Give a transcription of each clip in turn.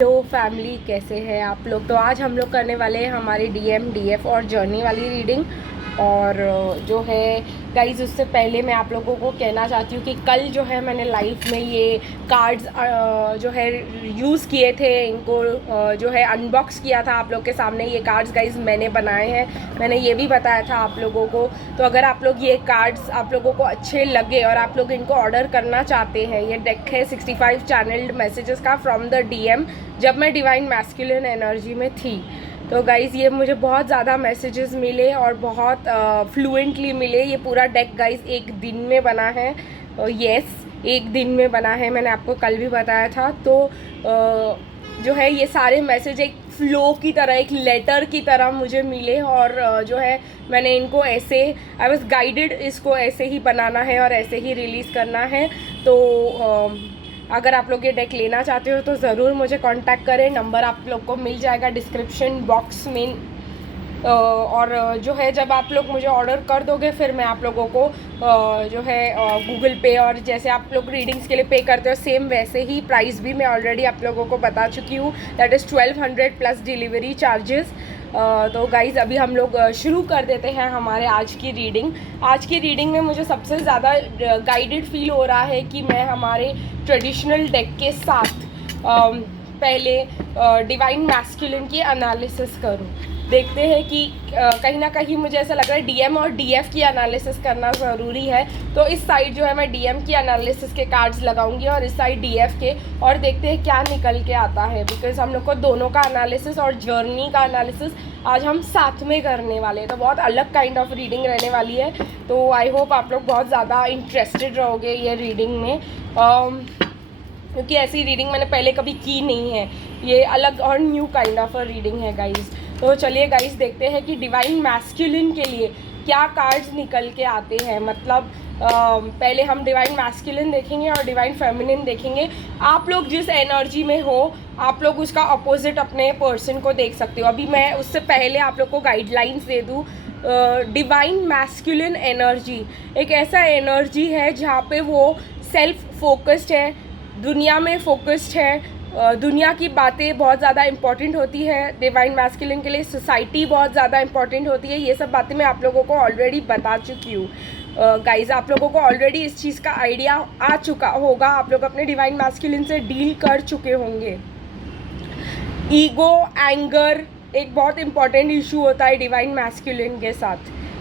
Hello family, कैसे हैं आप लोग। तो आज हम लोग करने वाले हैं हमारी डीएम डीएफ और जर्नी वाली रीडिंग। और जो है गाइज, उससे पहले मैं आप लोगों को कहना चाहती हूँ कि कल जो है मैंने लाइफ में ये कार्ड्स जो है यूज़ किए थे, इनको जो है अनबॉक्स किया था आप लोग के सामने। ये कार्ड्स गाइज मैंने बनाए हैं, मैंने ये भी बताया था आप लोगों को। तो अगर आप लोग ये कार्ड्स आप लोगों को अच्छे लगे और आप लोग इनको ऑर्डर करना चाहते हैं, ये डेक है 65 चैनल्ड मैसेजेस का फ्रॉम द डीएम, जब मैं डिवाइन मैस्कुलिन एनर्जी में थी। तो गाइज़ ये मुझे बहुत ज़्यादा मैसेजेस मिले और बहुत फ्लुएंटली मिले। ये पूरा डेक गाइज़ एक दिन में बना है। येस, एक दिन में बना है, मैंने आपको कल भी बताया था। तो जो है ये सारे मैसेज एक फ्लो की तरह, एक लेटर की तरह मुझे मिले। और जो है मैंने इनको ऐसे, आई वॉज गाइडेड, इसको ऐसे ही बनाना है और ऐसे ही रिलीज़ करना है। तो अगर आप लोग ये डेक लेना चाहते हो तो ज़रूर मुझे कांटेक्ट करें, नंबर आप लोग को मिल जाएगा डिस्क्रिप्शन बॉक्स में। और जो है जब आप लोग मुझे ऑर्डर कर दोगे, फिर मैं आप लोगों को जो है गूगल पे, और जैसे आप लोग रीडिंग्स के लिए पे करते हो सेम वैसे ही प्राइस भी मैं ऑलरेडी आप लोगों को बता चुकी हूँ। That is 1200 plus delivery charges. तो गाइज़ अभी हम लोग शुरू कर देते हैं हमारे आज की रीडिंग। आज की रीडिंग में मुझे सबसे ज़्यादा गाइडेड फील हो रहा है कि मैं हमारे ट्रेडिशनल डेक के साथ पहले डिवाइन मैस्कुलिन की एनालिसिस करूं। देखते हैं कि कहीं ना कहीं मुझे ऐसा लग रहा है डीएम और डीएफ की एनालिसिस करना ज़रूरी है। तो इस साइड जो है मैं डीएम की एनालिसिस के कार्ड्स लगाऊंगी और इस साइड डीएफ के, और देखते हैं क्या निकल के आता है। बिकॉज हम लोग को दोनों का एनालिसिस और जर्नी का एनालिसिस आज हम साथ में करने वाले हैं, तो बहुत अलग काइंड ऑफ रीडिंग रहने वाली है। तो आई होप आप लोग बहुत ज़्यादा इंटरेस्टेड रहोगे ये रीडिंग में, क्योंकि ऐसी रीडिंग मैंने पहले कभी की नहीं है। ये अलग और new kind of a reading है गाइज़। तो चलिए गाइज़ देखते हैं कि डिवाइन मैस्कुलिन के लिए क्या कार्ड्स निकल के आते हैं। मतलब पहले हम डिवाइन मैस्कुलिन देखेंगे और डिवाइन फेमिनिन देखेंगे। आप लोग जिस एनर्जी में हो, आप लोग उसका अपोजिट अपने पर्सन को देख सकते हो। अभी मैं उससे पहले आप लोग को गाइडलाइंस दे दूँ। डिवाइन मैस्कुलिन एनर्जी एक ऐसा एनर्जी है जहाँ पे वो सेल्फ फोकस्ड है, दुनिया में फोकस्ड है, दुनिया की बातें बहुत ज़्यादा इंपॉर्टेंट होती है डिवाइन मैस्कुलिन के लिए। सोसाइटी बहुत ज़्यादा इंपॉर्टेंट होती है। ये सब बातें मैं आप लोगों को ऑलरेडी बता चुकी हूँ गाइज। आप लोगों को ऑलरेडी इस चीज़ का आइडिया आ चुका होगा, आप लोग अपने डिवाइन मैस्कुलिन से डील कर चुके होंगे। ईगो, एंगर एक बहुत इंपॉर्टेंट इशू होता है डिवाइन मैस्कुलिन के साथ,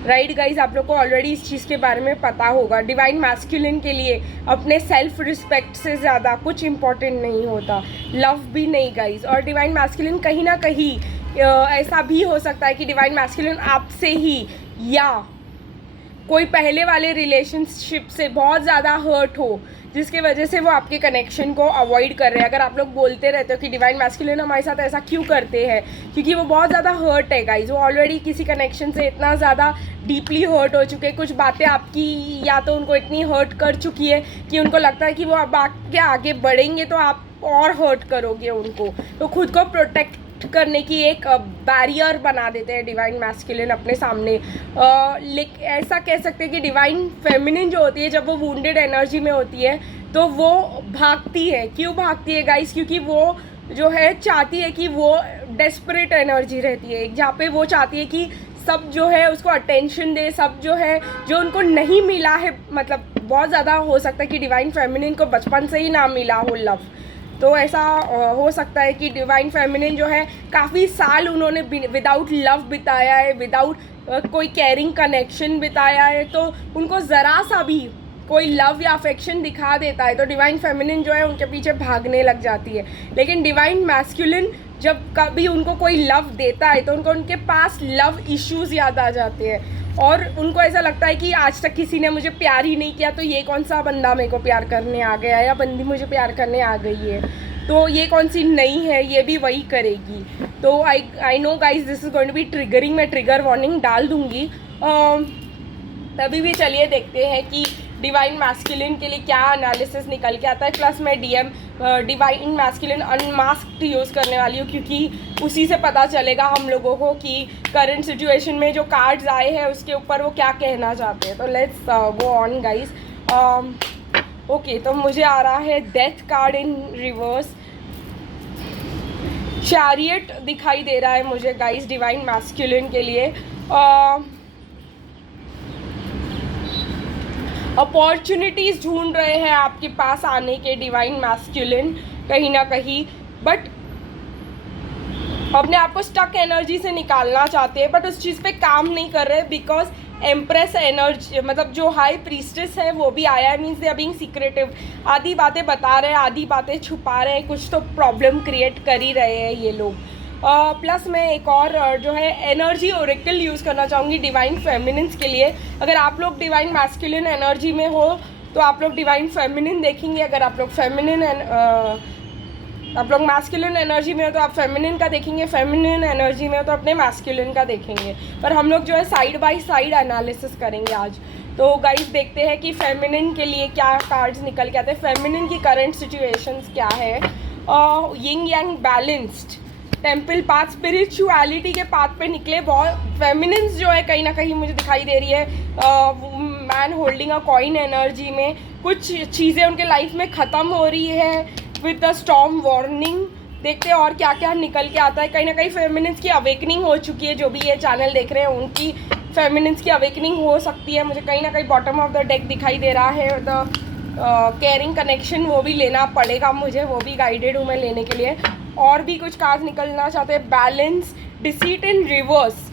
राइट गाइज। आप लोग को ऑलरेडी इस चीज़ के बारे में पता होगा। डिवाइन मैस्कुलिन के लिए अपने सेल्फ रिस्पेक्ट से ज़्यादा कुछ इंपॉर्टेंट नहीं होता, लव भी नहीं गाइज। और डिवाइन मैस्कुलिन कहीं ना कहीं ऐसा भी हो सकता है कि डिवाइन मैस्कुलिन आपसे ही या कोई पहले वाले रिलेशनशिप से बहुत ज़्यादा हर्ट हो, जिसके वजह से वो आपके कनेक्शन को अवॉइड कर रहे हैं। अगर आप लोग बोलते रहते हो कि डिवाइन मैस्कुलिन हमारे साथ ऐसा क्यों करते हैं, क्योंकि वो बहुत ज़्यादा हर्ट है गाइज। वो ऑलरेडी किसी कनेक्शन से इतना ज़्यादा डीपली हर्ट हो चुके हैं, कुछ बातें आपकी या तो उनको इतनी हर्ट कर चुकी है कि उनको लगता है कि वो अब आगे बढ़ेंगे तो आप और हर्ट करोगे उनको। तो खुद को प्रोटेक्ट करने की एक बैरियर बना देते हैं डिवाइन मैस्कुलिन अपने सामने। ऐसा कह सकते हैं कि डिवाइन फेमिनिन जो होती है, जब वो वुंडेड एनर्जी में होती है तो वो भागती है। क्यों भागती है गाइस? क्योंकि वो जो है चाहती है कि वो डेस्परेट एनर्जी रहती है, जहाँ पे वो चाहती है कि सब जो है उसको अटेंशन दे, सब जो है जो उनको नहीं मिला है। मतलब बहुत ज़्यादा हो सकता है कि डिवाइन फेमिनिन को बचपन से ही ना मिला हो लव। तो ऐसा हो सकता है कि डिवाइन फेमिनिन जो है काफ़ी साल उन्होंने विदाउट लव बिताया है, विदाउट कोई केयरिंग कनेक्शन बिताया है। तो उनको ज़रा सा भी कोई लव या अफेक्शन दिखा देता है तो डिवाइन फेमिनिन जो है उनके पीछे भागने लग जाती है। लेकिन डिवाइन मैस्कुलिन जब कभी उनको कोई लव देता है तो उनको उनके पास लव इश्यूज़ याद आ जाते हैं, और उनको ऐसा लगता है कि आज तक किसी ने मुझे प्यार ही नहीं किया, तो ये कौन सा बंदा मेरे को प्यार करने आ गया या बंदी मुझे प्यार करने आ गई है, तो ये कौन सी नई है, ये भी वही करेगी। तो I know guys this is going to be triggering. मैं ट्रिगर वार्निंग डाल दूँगी। तभी भी चलिए देखते हैं कि डिवाइन मैस्कुलिन के लिए क्या एनालिसिस निकल के आता है। प्लस मैं डीएम डिवाइन मैस्कुलिन अनमास्क्ड यूज़ करने वाली हूँ, क्योंकि उसी से पता चलेगा हम लोगों को कि करंट सिचुएशन में जो कार्ड्स आए हैं उसके ऊपर वो क्या कहना चाहते हैं। तो let's go on guys. Okay, तो मुझे आ रहा है डेथ कार्ड इन रिवर्स, चैरियट दिखाई दे रहा है मुझे गाइस डिवाइन मैस्कुलिन के लिए। अपॉर्चुनिटीज़ ढूंढ रहे हैं आपके पास आने के डिवाइन मैस्कुलिन कहीं ना कहीं, बट अपने आप को स्टक एनर्जी से निकालना चाहते हैं, बट उस चीज़ पे काम नहीं कर रहे बिकॉज एम्प्रेस एनर्जी, मतलब जो हाई प्रीस्टेस है वो भी आया है, means they are being secretive. आधी बातें बता रहे हैं, आधी बातें छुपा रहे हैं, कुछ तो प्रॉब्लम क्रिएट कर ही रहे हैं ये लोग। प्लस मैं एक और जो है एनर्जी ओरेकल यूज़ करना चाहूँगी डिवाइन फेमिनिन्स के लिए। अगर आप लोग डिवाइन मैस्कुलिन एनर्जी में हो तो आप लोग डिवाइन फेमिनिन देखेंगे, अगर आप लोग आप लोग मैस्कुलिन एनर्जी में हो तो आप फेमिनिन का देखेंगे, फेमिनिन एनर्जी में हो तो अपने मैस्कुलिन का देखेंगे। पर हम लोग जो है साइड बाय साइड एनालिसिस करेंगे आज। तो गाइस देखते हैं कि फेमिनिन के लिए क्या कार्ड्स निकल के आते हैं, फेमिनिन की करंट सिचुएशंस क्या है। यिंग यांग बैलेंस्ड, टेम्पल पाथ, स्पिरिचुअलिटी के पाथ पे निकले। बहुत फेमिनिन्स जो है कहीं ना कहीं मुझे दिखाई दे रही है man holding a coin energy में। कुछ चीज़ें उनके लाइफ में ख़त्म हो रही है विद द स्टॉर्म वार्निंग। देखते हैं और क्या क्या निकल के आता है। कहीं ना कहीं फेमिनिन्स की अवेकनिंग हो चुकी है, जो भी ये चैनल देख रहे हैं उनकी फेमिनिन्स की अवेकनिंग हो सकती है। मुझे कहीं ना कहीं बॉटम ऑफ द डेक दिखाई दे रहा है द केयरिंग कनेक्शन, वो भी लेना पड़ेगा मुझे, वो भी गाइडेड हूँ मैं लेने के लिए। और भी कुछ कार्ड निकलना चाहते हैं, बैलेंस, डिसीट इन रिवर्स।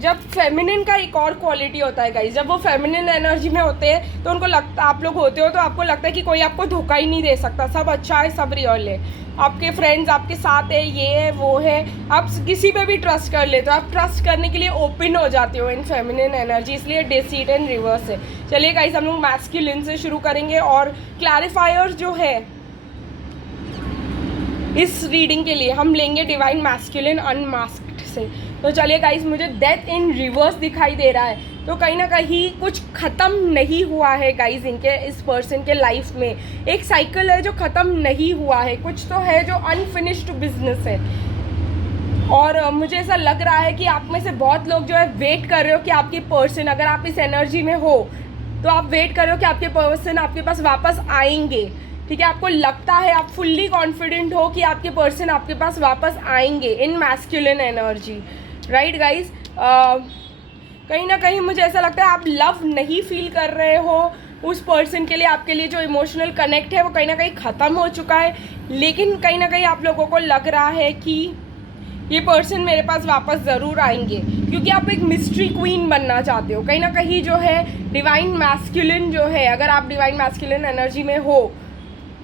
जब फेमिनिन का एक और क्वालिटी होता है गाइस, जब वो फेमिनिन एनर्जी में होते हैं तो उनको लगता, आप लोग होते हो तो आपको लगता है कि कोई आपको धोखा ही नहीं दे सकता, सब अच्छा है, सब रियल है, आपके फ्रेंड्स आपके साथ है, ये है वो है, आप किसी पे भी ट्रस्ट कर लेते हो, आप ट्रस्ट करने के लिए ओपन हो जाते हो इन फेमिनिन एनर्जी, इसलिए डिसीट एंड रिवर्स है। चलिए गाइस हम लोग मैस्कुलिन से शुरू करेंगे और क्लैरिफायर जो है इस रीडिंग के लिए हम लेंगे डिवाइन मैस्कुलिन अनमास्क्ड से। तो चलिए गाइस, मुझे डेथ इन रिवर्स दिखाई दे रहा है, तो कहीं ना कहीं कुछ ख़त्म नहीं हुआ है गाइस इनके, इस पर्सन के लाइफ में एक साइकिल है जो ख़त्म नहीं हुआ है, कुछ तो है जो अनफिनिश्ड बिजनेस है। और मुझे ऐसा लग रहा है कि आप में से बहुत लोग जो है वेट कर रहे हो कि आपकी पर्सन, अगर आप इस एनर्जी में हो तो आप वेट कर रहे हो कि आपके पर्सन आपके पास वापस आएंगे। ठीक है, आपको लगता है, आप फुल्ली कॉन्फिडेंट हो कि आपके पर्सन आपके पास वापस आएंगे इन मैस्कुलिन एनर्जी, राइट गाइज। कहीं ना कहीं मुझे ऐसा लगता है आप लव नहीं फील कर रहे हो उस पर्सन के लिए, आपके लिए जो इमोशनल कनेक्ट है वो कहीं ना कहीं ख़त्म हो चुका है, लेकिन कहीं ना कहीं आप लोगों को लग रहा है कि ये पर्सन मेरे पास वापस ज़रूर आएंगे, क्योंकि आप एक मिस्ट्री क्वीन बनना चाहते हो। कहीं ना कहीं जो है डिवाइन मैस्कुलिन जो है, अगर आप डिवाइन मैस्कुलिन एनर्जी में हो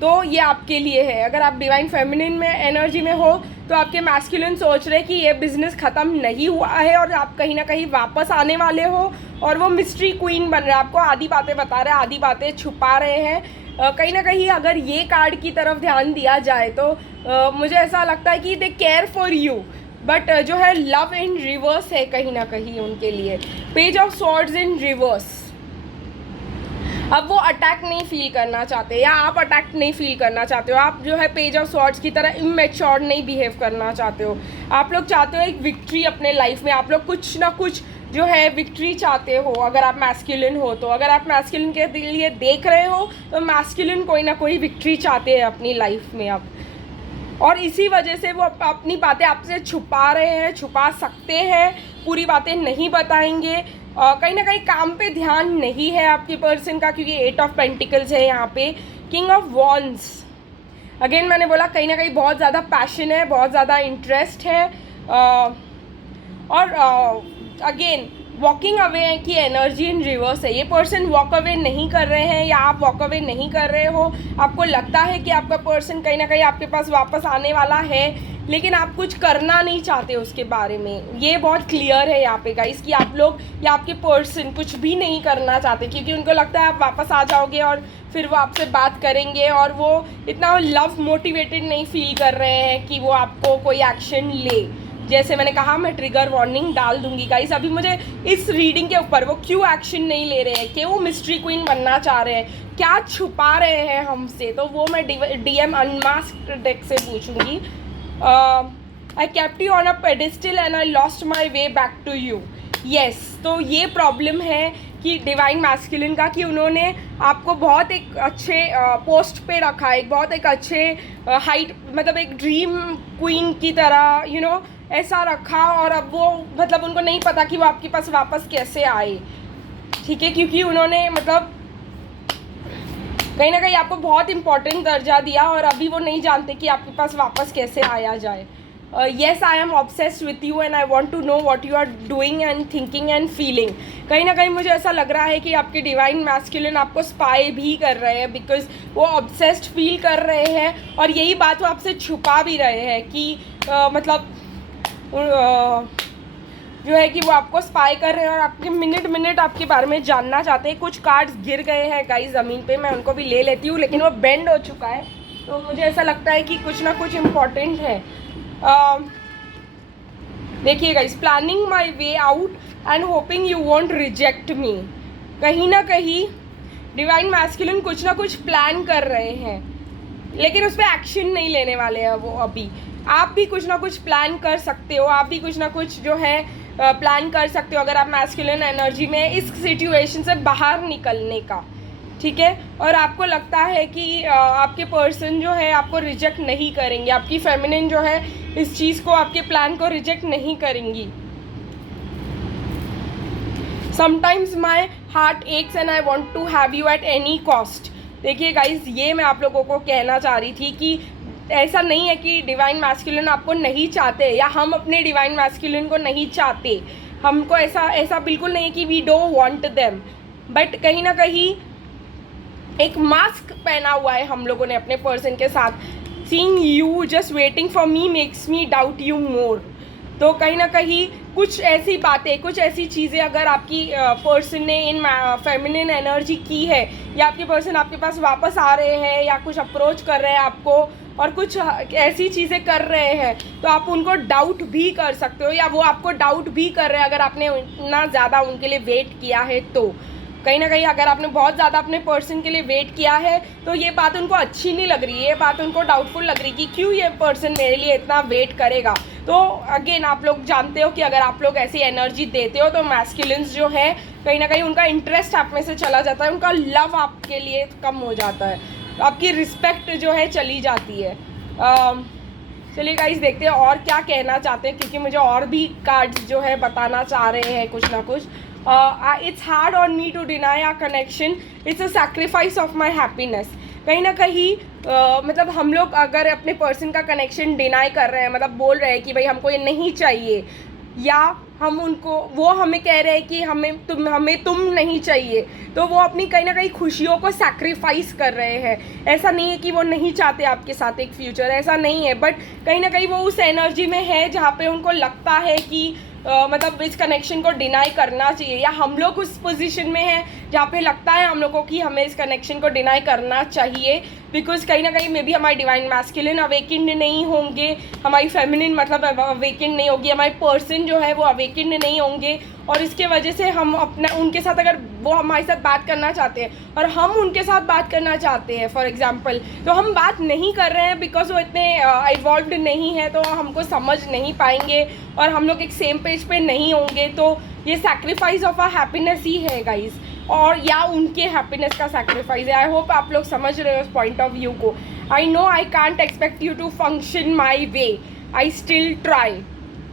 तो ये आपके लिए है, अगर आप डिवाइन फेमिनिन में एनर्जी में हो तो आपके मैस्कुलिन सोच रहे कि ये बिज़नेस ख़त्म नहीं हुआ है और आप कहीं ना कहीं वापस आने वाले हो, और वो मिस्ट्री क्वीन बन रहा है, आपको आधी बातें बता रहे हैं, आधी बातें छुपा रहे हैं। कहीं ना कहीं अगर ये कार्ड की तरफ ध्यान दिया जाए तो मुझे ऐसा लगता है कि they care for you, but जो है लव इन रिवर्स है कहीं ना कहीं उनके लिए। Page of swords in reverse, अब वो अटैक नहीं फील करना चाहते, या आप अटैक नहीं फील करना चाहते हो, आप जो है पेज ऑफ स्वॉर्ड्स की तरह इमेच्योर नहीं बिहेव करना चाहते हो, आप लोग चाहते हो एक विक्ट्री अपने लाइफ में, आप लोग कुछ ना कुछ जो है विक्ट्री चाहते हो। अगर आप मैस्कुलिन हो तो, अगर आप मैस्कुलिन के लिए देख रहे हो तो मैस्कुलिन कोई ना कोई विक्ट्री चाहते हैं अपनी लाइफ में अब, और इसी वजह से वो अपनी बातें आपसे छुपा रहे हैं, छुपा सकते हैं, पूरी बातें नहीं बताएंगे। कहीं ना कहीं काम पे ध्यान नहीं है आपके पर्सन का, क्योंकि 8 ऑफ पेंटिकल्स है यहाँ पे, किंग ऑफ वॉन्ड्स। अगेन मैंने बोला कहीं ना कहीं बहुत ज़्यादा पैशन है, बहुत ज़्यादा इंटरेस्ट है, और अगेन वॉकिंग अवे की एनर्जी इन रिवर्स है। ये पर्सन वॉक अवे नहीं कर रहे हैं, या आप वॉक अवे नहीं कर रहे हो, आपको लगता है कि आपका पर्सन कहीं ना कहीं आपके पास वापस आने वाला है, लेकिन आप कुछ करना नहीं चाहते उसके बारे में। ये बहुत क्लियर है यहाँ पे गाइस कि आप लोग या आपके पर्सन कुछ भी नहीं करना चाहते, क्योंकि उनको लगता है आप वापस आ जाओगे और फिर वो आपसे बात करेंगे, और वो इतना लव मोटिवेटेड नहीं फील कर रहे हैं कि वो आपको कोई एक्शन ले। जैसे मैंने कहा मैं ट्रिगर वार्निंग डाल दूंगी गाइस, अभी मुझे इस रीडिंग के ऊपर वो क्यों एक्शन नहीं ले रहे हैं, क्यों मिस्ट्री क्वीन बनना चाह रहे हैं, क्या छुपा रहे हैं हमसे, तो वो मैं DM अनमास्क्ड डेक से पूछूंगी। I kept you on a pedestal and I lost my way back to you. Yes, तो ये प्रॉब्लम है कि डिवाइन मैस्कुलिन का, कि उन्होंने आपको बहुत एक अच्छे पोस्ट पे रखा, एक बहुत एक अच्छे हाइट, मतलब एक ड्रीम क्वीन की तरह ऐसा रखा, और अब वो मतलब उनको नहीं पता कि वो आपके पास वापस कैसे आए, ठीक है, क्योंकि उन्होंने मतलब कहीं ना कहीं आपको बहुत इंपॉर्टेंट दर्जा दिया, और अभी वो नहीं जानते कि आपके पास वापस कैसे आया जाए. Yes, I am obsessed with you and I want to know what you are doing and thinking and feeling. कहीं ना कहीं मुझे ऐसा लग रहा है कि आपके डिवाइन मैस्कुलिन आपको स्पाई भी कर रहे हैं, बिकॉज वो ऑब्सेस्ड फील कर रहे हैं, और यही बात वो आपसे छुपा भी रहे हैं कि मतलब जो है कि वो आपको स्पाई कर रहे हैं और आपके मिनट आपके बारे में जानना चाहते हैं. कुछ कार्ड्स गिर गए हैं गाइस ज़मीन पे, मैं उनको भी ले लेती हूँ, लेकिन वो बेंड हो चुका है, तो मुझे ऐसा लगता है कि कुछ ना कुछ इम्पॉर्टेंट है. देखिए guys, planning my way out and hoping you won't reject me. कहीं ना कहीं डिवाइन मैस्कुलिन कुछ ना कुछ प्लान कर रहे हैं, लेकिन उस पर एक्शन नहीं लेने वाले हैं वो अभी. आप भी कुछ ना कुछ प्लान कर सकते हो, आप भी कुछ ना कुछ जो है प्लान कर सकते हो, अगर आप मैस्कुलिन एनर्जी में इस सिचुएशन से बाहर निकलने का, ठीक है. और आपको लगता है कि आपके पर्सन जो है आपको रिजेक्ट नहीं करेंगे, आपकी फेमिनिन जो है इस चीज़ को, आपके प्लान को रिजेक्ट नहीं करेंगी. Sometimes my heart aches and I want to have you at any cost. देखिए गाइज, ये मैं आप लोगों को कहना चाह रही थी कि ऐसा नहीं है कि डिवाइन मैस्कुलिन आपको नहीं चाहते, या हम अपने डिवाइन मैस्कुलिन को नहीं चाहते. हमको ऐसा बिल्कुल नहीं है कि we don't want them, but कहीं ना कहीं एक मास्क पहना हुआ है हम लोगों ने अपने पर्सन के साथ. Seeing you just waiting for me makes me doubt you more. तो कहीं ना कहीं कुछ ऐसी बातें, कुछ ऐसी चीज़ें अगर आपकी पर्सन ने इन फेमिनिन एनर्जी की है, या आपके पर्सन आपके पास वापस आ रहे हैं, या कुछ अप्रोच कर रहे हैं आपको और कुछ ऐसी चीज़ें कर रहे हैं, तो आप उनको डाउट भी कर सकते हो, या वो आपको डाउट भी कर रहे हैं अगर आपने इतना ज़्यादा उनके लिए वेट किया है. तो कहीं ना कहीं अगर आपने बहुत ज़्यादा अपने पर्सन के लिए वेट किया है, तो ये बात उनको अच्छी नहीं लग रही है, ये बात उनको डाउटफुल लग रही है कि क्यों ये पर्सन मेरे लिए इतना वेट करेगा. तो अगेन आप लोग जानते हो कि अगर आप लोग ऐसी एनर्जी देते हो तो मैस्कुलिन्स जो है कहीं ना कहीं उनका इंटरेस्ट आप में से चला जाता है, उनका लव आपके लिए कम हो जाता है, आपकी रिस्पेक्ट जो है चली जाती है. चलिए गाइस, देखते हैं और क्या कहना चाहते हैं, क्योंकि मुझे और भी कार्ड्स जो है बताना चाह रहे हैं कुछ ना कुछ. It's hard on me to deny our connection, it's a sacrifice of my happiness. कहीं ना कहीं मतलब हम लोग अगर अपने पर्सन का कनेक्शन डिनाई कर रहे हैं, मतलब बोल रहे हैं कि भाई हमको ये नहीं चाहिए, या हम उनको, वो हमें कह रहे हैं कि हमें तुम नहीं चाहिए, तो वो अपनी कहीं ना कहीं खुशियों को सैक्रिफाइस कर रहे हैं. ऐसा नहीं है कि वो नहीं चाहते आपके साथ एक फ्यूचर, ऐसा नहीं है, बट कहीं ना कहीं वो उस एनर्जी में है जहाँ पे उनको लगता है कि मतलब इस कनेक्शन को डिनाई करना चाहिए, या हम लोग उस पोजीशन में हैं जहाँ पे लगता है हम लोगों की हमें इस कनेक्शन को डिनाई करना चाहिए, बिकॉज कहीं ना कहीं मे बी हमारी डिवाइन मैस्कुलिन अवेकेंड नहीं होंगे, हमारी फेमिनिन मतलब अवेकेंड नहीं होगी, हमारे पर्सन जो है वो अवेकेंड नहीं होंगे, और इसके वजह से हम अपना उनके साथ, अगर वो हमारे साथ बात करना चाहते हैं और हम उनके साथ बात करना चाहते हैं फॉर एग्जांपल, तो हम बात नहीं कर रहे हैं बिकॉज वो इतने इवॉल्व्ड नहीं है, तो हमको समझ नहीं पाएंगे और हम लोग एक सेम पेज पे नहीं होंगे. तो ये सैक्रिफाइस ऑफ आवर हैप्पीनेस ही है गाइज, और या उनके हैप्पीनेस का सैक्रिफाइस है. आई होप आप लोग समझ रहे हो उस पॉइंट ऑफ व्यू को. I know I can't expect you to function my way, I still try.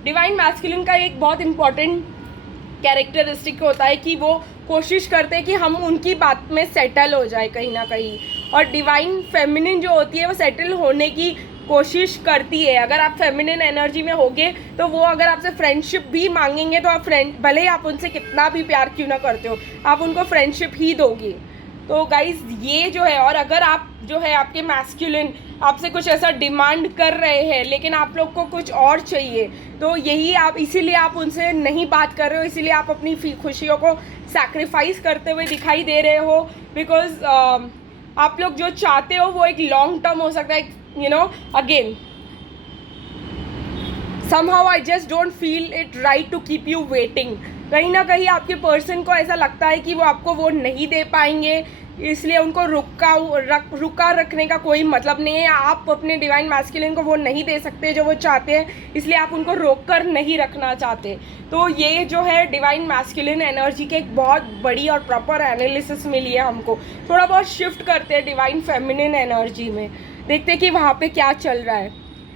Divine masculine का एक बहुत इंपॉर्टेंट कैरेक्टरिस्टिक होता है कि वो कोशिश करते हैं कि हम उनकी बात में सेटल हो जाए कहीं ना कहीं, और डिवाइन फेमिनिन जो होती है वो सेटल होने की कोशिश करती है. अगर आप फेमिनिन एनर्जी में होगे तो वो अगर आपसे फ्रेंडशिप भी मांगेंगे तो आप भले ही आप उनसे कितना भी प्यार क्यों ना करते हो, आप उनको फ्रेंडशिप ही दोगे. तो गाइज ये जो है, और अगर आप जो है आपके मैस्कुलिन आपसे कुछ ऐसा डिमांड कर रहे हैं लेकिन आप लोग को कुछ और चाहिए, तो यही आप, इसीलिए आप उनसे नहीं बात कर रहे हो, इसीलिए आप अपनी खुशियों को सैक्रिफाइस करते हुए दिखाई दे रहे हो, बिकॉज आप लोग जो चाहते हो वो एक लॉन्ग टर्म हो सकता है. You know, again, somehow I just don't feel it right to keep you waiting. कहीं ना कहीं आपके पर्सन को ऐसा लगता है कि वो आपको वो नहीं दे पाएंगे, इसलिए उनको रुका रखने का कोई मतलब नहीं है। आप अपने डिवाइन मैस्कुलिन को वो नहीं दे सकते जो वो चाहते हैं, इसलिए आप उनको रोक कर नहीं रखना चाहते। तो ये जो है डिवाइन मैस्कुलिन एनर्जी के एक बहुत बड़ी और प्रॉपर एनालिसिस मिली है हमको। थोड़ा बहुत शिफ्ट करते हैं डिवाइन फेमिनिन एनर्जी में, देखते हैं कि वहाँ पे क्या चल रहा है।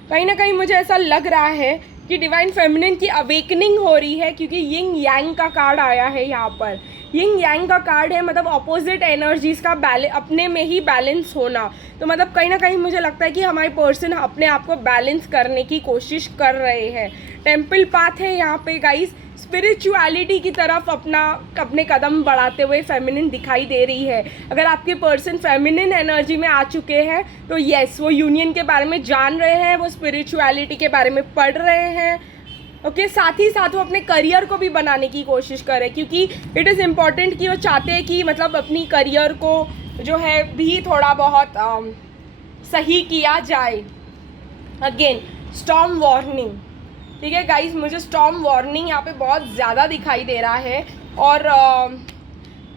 कहीं ना कहीं मुझे ऐसा लग रहा है कि डिवाइन फेमिनिन की अवेकनिंग हो रही है, क्योंकि यिंग यांग का कार्ड आया है यहाँ पर। यिंग यांग का कार्ड है, मतलब अपोजिट एनर्जीज का अपने में ही बैलेंस होना। तो मतलब कहीं ना कहीं मुझे लगता है कि हमारे पर्सन अपने आप को बैलेंस करने की कोशिश कर रहे हैं। टेम्पल पाथ है यहाँ पे गाइस, स्पिरिचुअलिटी की तरफ अपने कदम बढ़ाते हुए फेमिनिन दिखाई दे रही है। अगर आपके पर्सन फेमिनिन एनर्जी में आ चुके हैं तो यस, वो यूनियन के बारे में जान रहे हैं, वो स्पिरिचुअलिटी के बारे में पढ़ रहे हैं। ओके, साथ ही साथ वो अपने करियर को भी बनाने की कोशिश करें, क्योंकि इट इज़ इम्पॉर्टेंट कि वो चाहते हैं कि मतलब अपनी करियर को जो है भी थोड़ा बहुत सही किया जाए। अगेन स्टॉर्म वार्निंग, ठीक है गाइस, मुझे स्टॉर्म वार्निंग यहाँ पे बहुत ज़्यादा दिखाई दे रहा है। और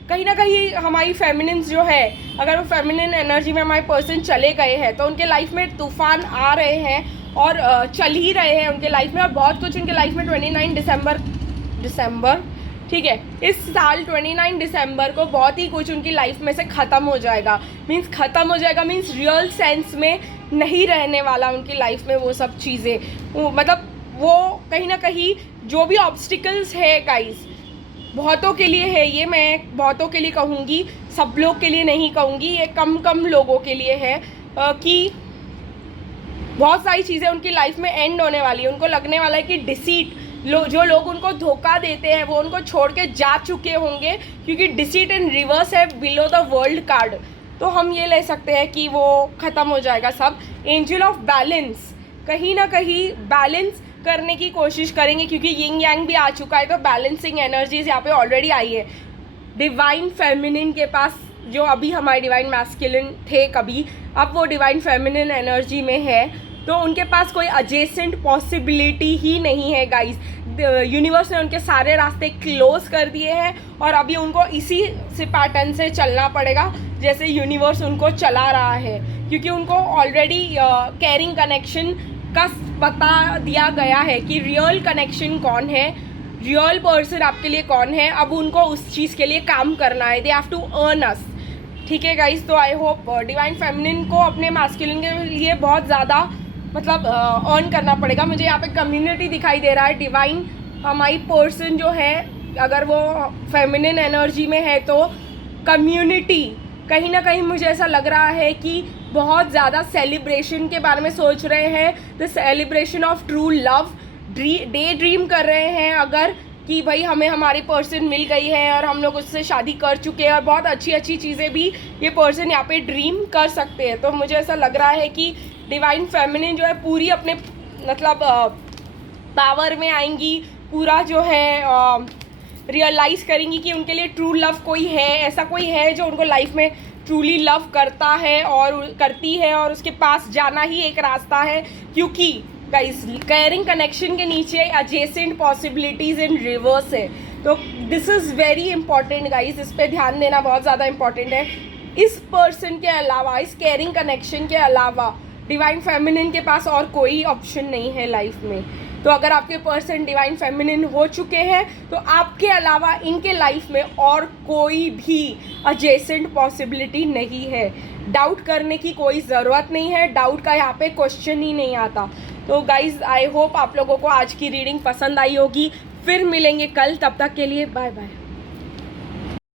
कहीं ना कहीं हमारी फेमिनिन्स जो है, अगर वो फेमिनिन एनर्जी में हमारे पर्सन चले गए हैं तो उनके लाइफ में तूफान आ रहे हैं और चल ही रहे हैं उनके लाइफ में, और बहुत कुछ उनके लाइफ में 29 दिसंबर, ठीक है, इस साल 29 दिसंबर को बहुत ही कुछ उनकी लाइफ में से ख़त्म हो जाएगा। ख़त्म हो जाएगा मीन्स रियल सेंस में नहीं रहने वाला उनकी लाइफ में वो सब चीज़ें। मतलब वो कहीं ना कहीं जो भी ऑब्स्टिकल्स है गाइस, बहुतों के लिए है, ये मैं बहुतों के लिए कहूँगी, सब लोग के लिए नहीं कहूँगी, ये कम लोगों के लिए है कि बहुत सारी चीज़ें उनकी लाइफ में एंड होने वाली है। उनको लगने वाला है कि डिसीट, जो लोग उनको धोखा देते हैं वो उनको छोड़ के जा चुके होंगे, क्योंकि डिसीट इन रिवर्स है बिलो द वर्ल्ड कार्ड। तो हम ये ले सकते हैं कि वो ख़त्म हो जाएगा सब। एंजल ऑफ बैलेंस, कहीं ना कहीं बैलेंस करने की कोशिश करेंगे, क्योंकि यिंग यांग भी आ चुका है, तो बैलेंसिंग एनर्जीज यहाँ पे ऑलरेडी आई है। डिवाइन फेमिनिन के पास, जो अभी हमारे डिवाइन मैस्कुलिन थे कभी, अब वो डिवाइन फेमिनिन एनर्जी में है, तो उनके पास कोई एडजेसेंट पॉसिबिलिटी ही नहीं है गाइस। यूनिवर्स ने उनके सारे रास्ते क्लोज कर दिए हैं और अभी उनको इसी से पैटर्न से चलना पड़ेगा जैसे यूनिवर्स उनको चला रहा है, क्योंकि उनको ऑलरेडी कैरिंग कनेक्शन का बता दिया गया है कि रियल कनेक्शन कौन है, रियल पर्सन आपके लिए कौन है। अब उनको उस चीज़ के लिए काम करना है, दे हैव टू अर्न अस, ठीक है गाइस। तो आई होप डिवाइन फेमिनिन को अपने मैस्कुलिन के लिए बहुत ज़्यादा मतलब अर्न करना पड़ेगा। मुझे यहाँ पे कम्युनिटी दिखाई दे रहा है, डिवाइन हमारी पर्सन जो है अगर वो फेमिनिन एनर्जी में है तो कम्युनिटी, कहीं ना कहीं मुझे ऐसा लग रहा है कि बहुत ज़्यादा सेलिब्रेशन के बारे में सोच रहे हैं, the celebration of true love, day dream कर रहे हैं अगर कि भाई हमें हमारी पर्सन मिल गई है और हम लोग उससे शादी कर चुके हैं, और बहुत अच्छी अच्छी चीज़ें भी ये पर्सन यहाँ पे ड्रीम कर सकते हैं। तो मुझे ऐसा लग रहा है कि डिवाइन फेमिनिन जो है पूरी अपने मतलब पावर में आएंगी, पूरा जो है रियलाइज़ करेंगी कि उनके लिए ट्रू लव कोई है, ऐसा कोई है जो उनको लाइफ में ट्रूली लव करता है और करती है, और उसके पास जाना ही एक रास्ता है। क्योंकि गाइस कैरिंग कनेक्शन के नीचे एडजेसेंट पॉसिबिलिटीज़ इन रिवर्स है। तो this is very important guys, इस पे ध्यान देना बहुत ज़्यादा इंपॉर्टेंट है। इस पर्सन के अलावा, इस कैरिंग कनेक्शन के अलावा डिवाइन फेमिनिन के पास और कोई ऑप्शन नहीं है लाइफ में। तो अगर आपके पर्सन डिवाइन फेमिनिन हो चुके हैं तो आपके अलावा इनके लाइफ में और कोई भी एडजेसेंट पॉसिबिलिटी नहीं है। डाउट करने की कोई ज़रूरत नहीं है, डाउट का यहाँ पे क्वेश्चन ही नहीं आता। तो गाइज आई होप आप लोगों को आज की रीडिंग पसंद आई होगी। फिर मिलेंगे कल, तब तक के लिए बाय बाय।